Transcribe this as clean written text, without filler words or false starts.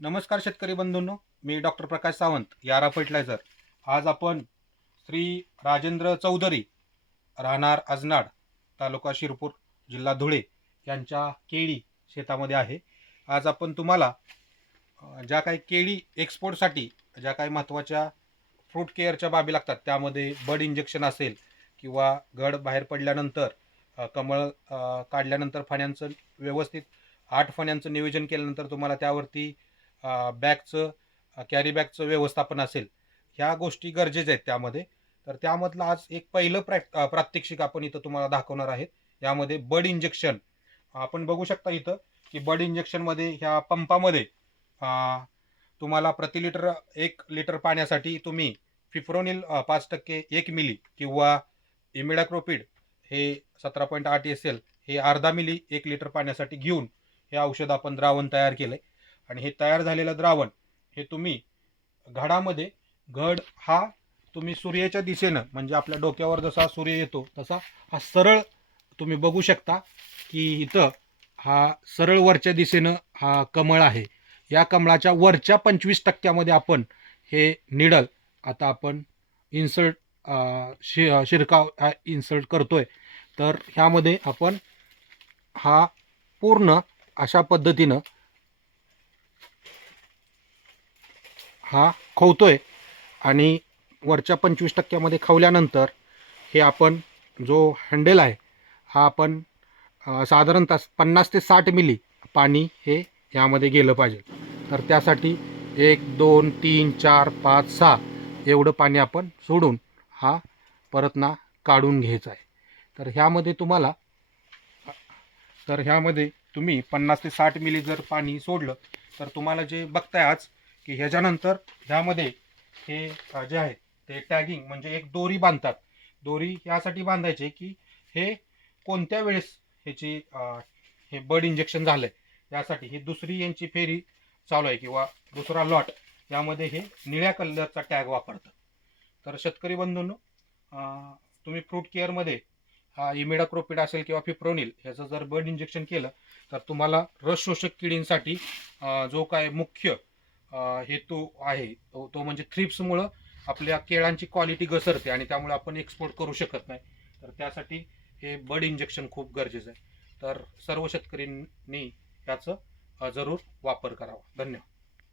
नमस्कार शेतकरी बंधूंनो, मी डॉक्टर प्रकाश सावंत, यारा फर्टिलायझर. आज आपण श्री राजेंद्र चौधरी, राहणार अजनाड, तालुका शिरपूर, जिल्हा धुळे यांच्या केळी शेतामध्ये आहे. आज आपण तुम्हाला ज्या काही केळी एक्सपोर्टसाठी ज्या काही महत्त्वाच्या फ्रूट केअरच्या बाबी लागतात, त्यामध्ये बड इंजेक्शन असेल किंवा घड बाहेर पडल्यानंतर कमळ काढल्यानंतर फण्यांचं व्यवस्थित 8 फण्यांचं नियोजन केल्यानंतर तुम्हाला त्यावरती बॅगचं कॅरी बॅगचं व्यवस्थापन असेल, ह्या गोष्टी गरजेच्या आहेत त्यामध्ये. तर त्यामधलं आज एक पहिलं प्रात्यक्षिक आपण इथं तुम्हाला दाखवणार आहेत. यामध्ये बड इंजेक्शन आपण बघू शकता इथं की बड इंजेक्शनमध्ये ह्या पंपामध्ये तुम्हाला प्रति लिटर 1 लिटर पाण्यासाठी तुम्ही फिप्रोनिल 5% 1 मिली किंवा इमिडाक्लोप्रिड हे 17.8 SL हे अर्धा मिली 1 लिटर पाण्यासाठी घेऊन हे औषध आपण द्रावण तयार केलंय. आणि हे तयार झालेलं द्रावण हे तुम्ही घडामध्ये, घड हा तुम्ही सूर्याच्या दिशेनं म्हणजे आपल्या डोक्यावर जसा सूर्य येतो तसा हा सरळ तुम्ही बघू शकता की इथं हा सरळ वरच्या दिशेनं हा कमळ आहे. या कमळाच्या वरच्या 25% आपण हे निडल आता आपण इन्सर्ट शिरकाव इन्सर्ट करतोय. तर ह्यामध्ये आपण हा पूर्ण अशा पद्धतीनं हा खवतोय आणि वरच्या 25% खवल्यानंतर हे आपण जो हँडल आहे हा आपण साधारणतः 50 ते 60 मिली पाणी हे ह्यामध्ये गेलं पाहिजे. तर त्यासाठी 1 2 3 4 5 6 एवढं पाणी आपण सोडून हा परतना काढून घ्यायचा आहे. तर ह्यामध्ये तुम्ही 50 ते 60 मिली जर पाणी सोडलं तर तुम्हाला जे बघताय आज की ह्याच्यानंतर ह्यामध्ये हे जे आहे ते टॅगिंग म्हणजे एक दोरी बांधतात. दोरी यासाठी बांधायची की हे कोणत्या वेळेस ह्याची हे बड इंजेक्शन झालंय यासाठी ही दुसरी यांची फेरी चालू आहे किंवा दुसरा लॉट, यामध्ये हे निळ्या कलरचा टॅग वापरतात. तर शेतकरी बंधूंनो, तुम्ही फ्रूट केअरमध्ये हा इमिडाक्लोप्रिड असेल किंवा फिप्रोनिल ह्याचं जर बड इंजेक्शन केलं तर तुम्हाला रस शोषक किडींसाठी जो काय मुख्य हेतू आहे तो म्हणजे थ्रिप्समुळं आपल्या केळांची क्वालिटी घसरते आणि त्यामुळे आपण एक्सपोर्ट करू शकत नाही. तर त्यासाठी हे बड इंजेक्शन खूप गरजेचं आहे. तर सर्व शेतकऱ्यांनी याचं जरूर वापर करावा. धन्यवाद.